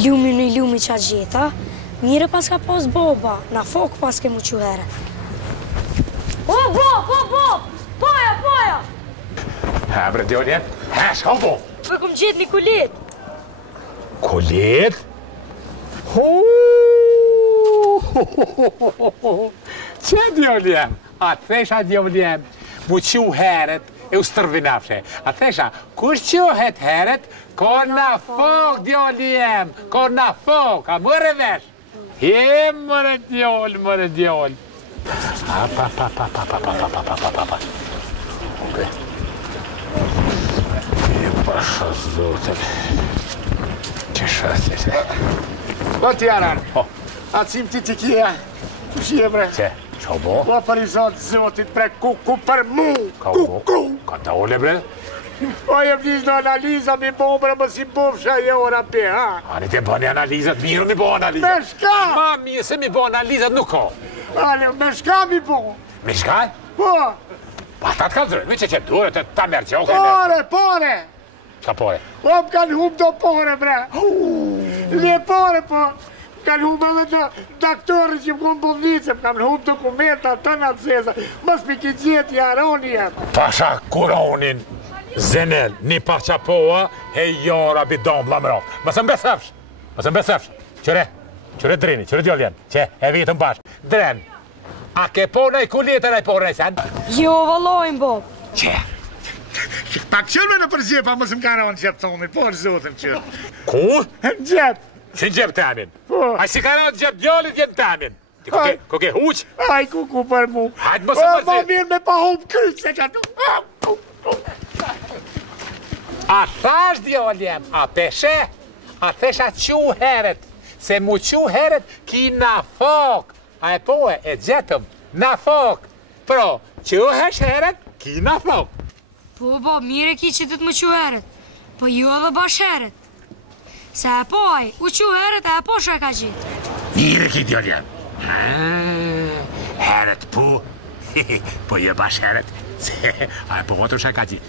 Lumi në lumi qa gjeta, mire pas ka pas boba, na fok pas ke mu quhere. O, Bob! Poja! Ha, bre, djolje, shka bo? Për këm gjetë një kulit. Kulit? Që djoljem? A thesha djoljem, mu qu heret e u stërvinafshe. A thesha, kush quhet heret, ko na fok djoljem, ko na fok, a mërë vesh? Je, mërë djol. Pa. Okej. Je pasha zotën. Që shasë se. Po t'jaran, a cim ti t'i kje, ku shje bre? Që, qa bo? Po për i zotë zotit bre, ku për mu, ku. Ka ta ole bre? Po jem njës në analiza mi bo bre, më si bofsha e ora pe, ha? Ani te bëni analizat, mirë mi bo analizat. Me shka? Ma mirë se mi bo analizat nuk ka. Ale, me shka mi bo? Me shkaj? Po. Pa ta t'kalzërën, mi që dure të ta mërë që okej me. Pore. Qa pore? Po më kanë hum do pore bre. Le pore po. Kanë hum edhe të daktorë që më konë bolnicë, më kanë hum dokumenta të në atëseza. Mos mi ki gjithë jaroni jetë. Pasha kuronin, zenel, një pacha poa, he jora bidom lamrof. Mësë mbesëfsh. Qëre drini, qëre djoljen, që e vitëm bashkë. Dren, a ke pona i kuljetën e pona i sen? Jo, valojnë, Bob. Që? Pa këqërme në përgjepa, mësë më karonë gjepë tomi, po është zotëm qërë. Ku? Gjepë. Që në gjepë tamin? Po. A si karonë gjepë djolit jenë tamin? Ti ko ke huq? Aj, ku për mu. Hajtë mësë mërzit. Ma mirë me pa hum kryt se që ato. A thash djoljem, a peshe? A thesha qu heret? Se mu qu heret ki na fok. A e poe, e gjetëm, na fok. Pro, qu hesh heret, ki na fok. Po, Bob, mire ki që të të më quheret. Po ju edhe bash heret. Se e poj, u quheret e po shë e ka gjitë. Mire ki djoljem. Heret pu. Po je bash heret. Se, a e po otru shë e ka gjitë.